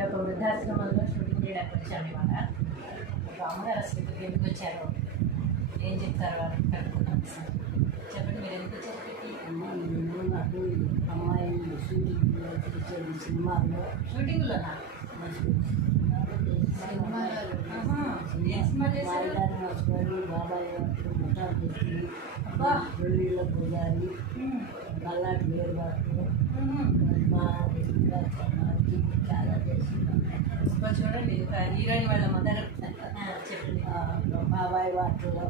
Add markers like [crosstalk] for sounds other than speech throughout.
ఇక్కడ ఒక వృద్ధాశ్రమంలో షూటింగ్ చేయడానికి వచ్చాము ఇవాళ. ఒక అమ్మగారు అసలు ఇక్కడికి ఎందుకు వచ్చారో? ఏం చెప్తారో కనుక్కుందాం సార్ చెప్పండి మీరు ఎందుకు వచ్చారు? నేను నాకు అమ్మాయి షూటింగ్ చేసేది సినిమాల్లో. షూటింగ్లోనా? బాబాయ్ ముఠాలు అబ్బా. పెళ్ళిళ్ళ పూజారి వేరుబాటు ఉమ్. మా ఇంకా చాలా అబ్బా, చూడండి హీరోయిన్ వాళ్ళ మదర్ చెప్పండి. బాబాయ్ వాటిలో.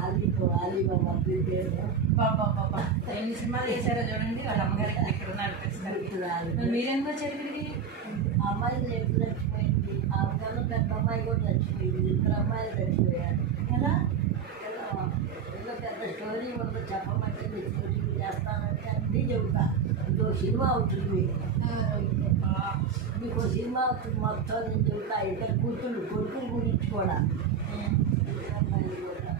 ఆలిపు ఆలివ మబ్బి పేరు. పాప పాప ఎన్ని సినిమాలు చేశారో చూడండి వాళ్ళ అమ్మగారికి ఇక్కడ ఉన్నారు మరి మీరెందుకు వచ్చారు ఇక్కడికి? అమ్మాయి లేదు చచ్చిపోయింది. ఆ కన్నా పెద్ద అమ్మాయి కూడా చచ్చిపోయింది. ఇద్దరు అమ్మాయిలు చచ్చిపోయారు. ఎలా? ఏదో పెద్ద స్టోరీ ఉందో చెప్పమంటే షూటింగ్ చేస్తానంటే అన్నీ చెబుతా. ఇంకో సినిమా అవుతుంది మీకు సినిమా అవుతుంది మొత్తం నేను చెబుతా ఇద్దరు కూతుళ్ళు కొడుకుల గురించి కూడా అమ్మాయిలు కూడా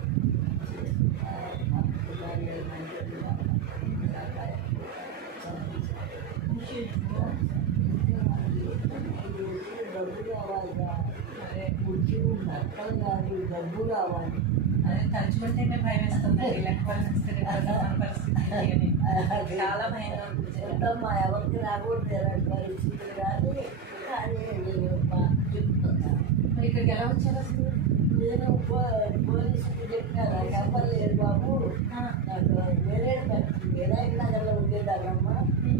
డబ్బు కావాలిగా అదే కాదు అదే. తలుచుకుంటేనే భయం వేస్తుంది పరిస్థితి చాలా భయంగా ఉంటుంది ఎంతమ్మా ఎవరికి రాకూడదు ఎలాంటి పరిస్థితులు కానీ కానీ మా- ఇక్కడికి ఎలా వచ్చారు అసలు? నేను పో- పోలీసుకు చెప్పినా నాకు అవ్వలేదు బాబు. నాకు వేరే వినాయక నగర్లో ఉండేదాన్నమ్మా.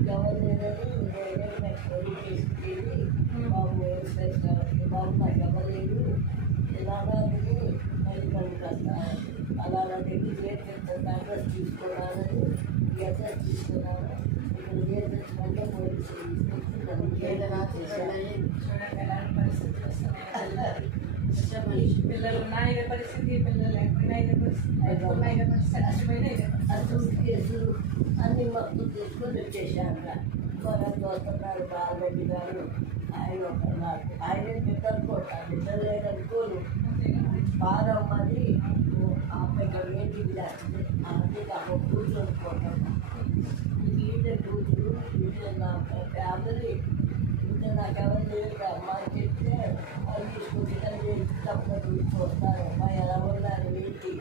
ఎవరు లేదని వేరే పెట్టు తీసుకెళ్ళి బాబు ఎక్స్ప్రెస్ కాబట్టి బాబు నాకు అవ్వలేదు ఇలాగా అని మళ్ళీ మళ్ళీ కాస్త అలా నా దగ్గర అడ్రస్ తీసుకున్నానని ఈ అడ్రస్ తీసుకున్నాను ఇక్కడ మళ్ళీ పోలీసులు తీసుకొచ్చి ఏదైనా చేశాను చూడండి వస్తున్నాయి పిల్లలు ఉన్నా ఇదే పరిస్థితి పిల్లలు లేకపోయినా ఇదే పరిస్థితి లేకపోయినా ఇదే పరిస్థితి ఇదే పరిస్థితి అన్ని మొత్తం తీసుకొని వచ్చేసాను మనం వస్తున్నారు బాలరెడ్డి గారు ఆయన ఒక నాకు ఆయన బిడ్డలు కూడా బిడ్డలు లేదనుకోను బాధమ్మది అమ్మ ఇక్కడ వెయిటింగ్ చేస్తుంది ఆమె నాకు కూర్చొని పోతాను వీళ్ళ కూతురు నా ఫ్యామిలీ ఇంకా నాకు ఎవరు లేదురా అమ్మ అని చెప్తే వాళ్ళు తీసుకుంటే తప్పదు వస్తారు అమ్మాయి ఎలా ఉన్నారు ఏంటి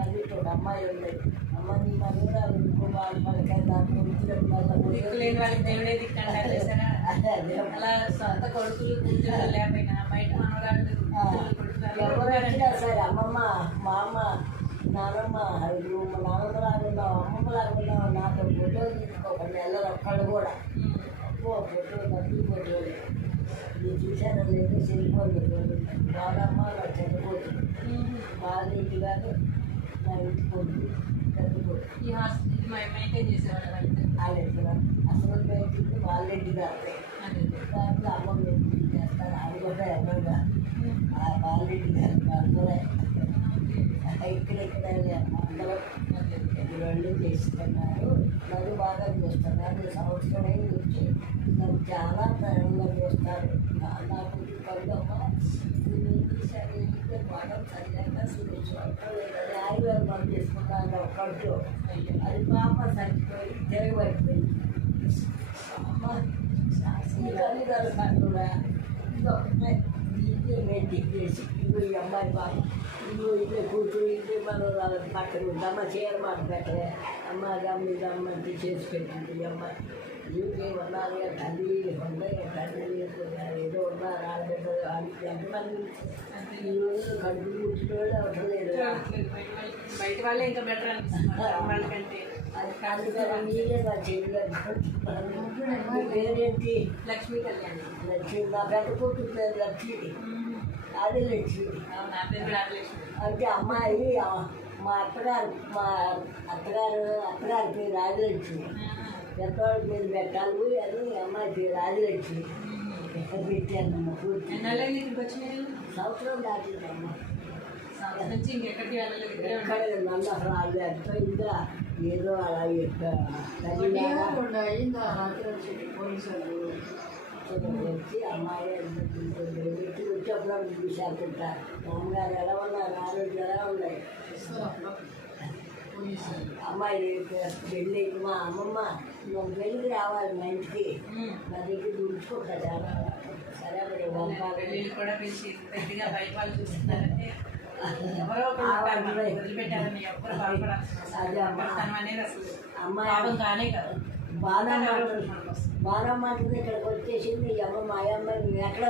అది కూడా అమ్మాయి ఉంది అమ్మ నీ మనవరాలు ఇంకో వాళ్ళు మనకై నాకు లేని వాళ్ళకి దేవుడే అలా సొంత కొడుకులు కూతురు లేకపోయినా బయట మనవరాలు కూతురు సరే అమ్మమ్మ మా అమ్మ నానమ్మ నువ్వు మా నాన్నమ్మ లాగున్నావు అమ్మమ్మ లాగున్నావు నాతో ఫోటోలు తీసుకోకండి నెలలు ఒక్కళ్ళు కూడా. అబ్బో ఫోటో నవ్వు ఫోటోలు చూశాను లేదు సెల్ఫోన్ వాళ్ళమ్మ నా చనిపోతుంది వాళ్ళ నా ఇంటి కొడుకు ఈ హాస్పిటల్ మెయింటైన్ చేసేవాళ్ళు వాళ్ళిద్దరు. వాళ్ళ ఇంటి అసలు ఇంటి వాళ్ళ ఇంటి దాంట్లో అమ్మ మెయింటైన్ చేస్తారు అది కూడా వాళ్ళ ఇంటి అందరూ ఇక్కడ ఇక్కడ అందరూ రెండు చేస్తున్నారు నన్ను బాగా చూస్తున్నారు సంవత్సరం అయి నుంచి నన్ను చాలా ప్రేమగా చూస్తారు. నా- నాకు సరే బాగా సరిగ్గా ఆయుర్వేదం పని చేసుకున్నాను ఒక్కడితో అది పాప చచ్చిపోయి తిరగబడిపోయింది అమ్మ తల్లిదండ్రులు [laughs] ఇదొకటే ఇది మెట్టిక్ చేసి ఇగో ఈ అమ్మాయి బాబు ఇగో ఇదే కూతురు ఇదే మన పక్కన ఉంది అమ్మ చీర మాట పెట్టలే అమ్మ గమ్మి గమ్మంటే చేసి పెట్టింది ఈ అమ్మాయి యూకే ఉన్నారు ఇక తల్లి ఉన్నాయి తల్లి లేదు, ఏదో ఉన్నారు ఆడబిడ్డ ఎంతమంది ఈ రోజు కడుపు ముట్టినోళ్ళు అవసరం లేదు చూడట్లేదు. బయట వాళ్ళకి- బయట వాళ్ళే ఇంకా బెటర్ అనిపిస్తుంది వాళ్ళకంటే అది అందుకని మీరే నా చెల్లి మీ పేరేంటి లక్ష్మీ కళ్యాణి లక్ష్మి నా పెద్ద కూతురు పేరు లక్ష్మి అది లక్ష్మి అవును నా పేరు కూడా లక్ష్మి అంటే అమ్మాయి ఆ, మా అత్తగారు మా అత్తగారు అత్తగారి పేరు రాజలక్ష్మి పెద్దవాడి పేరు పెట్టాలి. అని అమ్మాయి రాజలక్ష్మి ఎక్కడ పెట్టాను పూర్తి. సంవత్సరం దాటిందమ్మా ఎక్కడ నన్ను రాళ్ళు ఎంతో ఇంకా ఏదో అలా వచ్చి అమ్మాయి పెట్టి వచ్చేప్పుడు చూసాకుంటా మామగారు ఎలా ఉన్నారు? ఆరోగ్యం ఎలా ఉన్నాయి అమ్మాయి పెళ్ళి మా అమ్మమ్మ నువ్వు పెళ్ళికి రావాలి మా ఇంటికి. నా దగ్గర ఉంచుకుంటా చాలా సరే పెళ్ళిళ్ళు కూడా పిలిచి పెద్దగా చూస్తున్నారంటే ఎవరో వదిలిపెట్టారని ఎవరు అనేది అసలు అమ్మాయి కానే కాదు. ఎవరో ఇక్కడికి వచ్చేసింది. అమ్మ మా అమ్మ నువ్వు ఎక్కడ